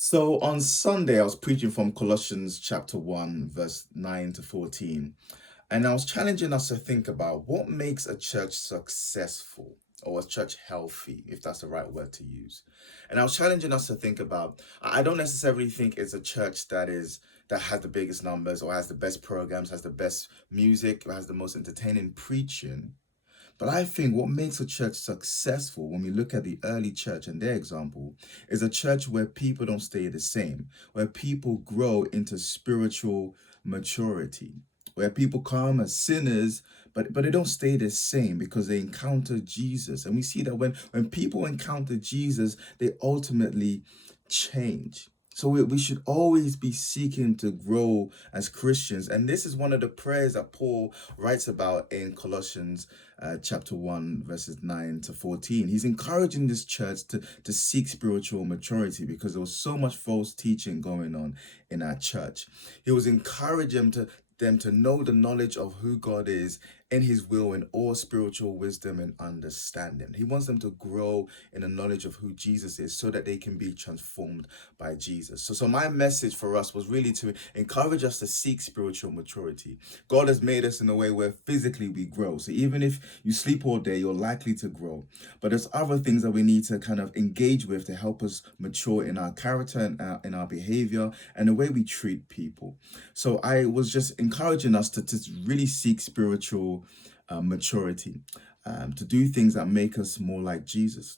So on Sunday, I was preaching from Colossians chapter 1, verse 9 to 14. And I was challenging us to think about what makes a church successful or a church healthy, if that's the right word to use. And I was challenging us to think about, I don't necessarily think it's a church that has the biggest numbers or has the best programs, has the best music, or has the most entertaining preaching. But I think what makes a church successful when we look at the early church and their example is a church where people don't stay the same, where people grow into spiritual maturity, where people come as sinners, but they don't stay the same because they encounter Jesus. And we see that when people encounter Jesus, they ultimately change. So we should always be seeking to grow as Christians. And this is one of the prayers that Paul writes about in Colossians chapter 1, verses 9 to 14. He's encouraging this church to seek spiritual maturity because there was so much false teaching going on in our church. He was encouraging them to know the knowledge of who God is in his will in all spiritual wisdom and understanding. He wants them to grow in the knowledge of who Jesus is so that they can be transformed by Jesus. So my message for us was really to encourage us to seek spiritual maturity. God has made us in a way where physically we grow. So even if you sleep all day, you're likely to grow. But there's other things that we need to kind of engage with to help us mature in our character and in our behavior and the way we treat people. So I was just encouraging us to really seek spiritual maturity, to do things that make us more like Jesus.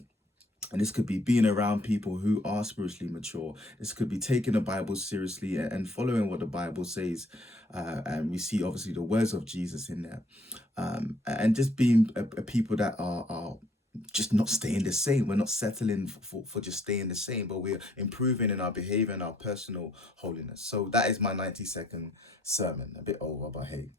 And this could be being around people who are spiritually mature. This could be taking the Bible seriously and following what the Bible says. And we see obviously the words of Jesus in there. And just being a people that are just not staying the same. We're not settling for just staying the same, but we're improving in our behavior and our personal holiness. So that is my 90-second sermon. A bit over, but hey.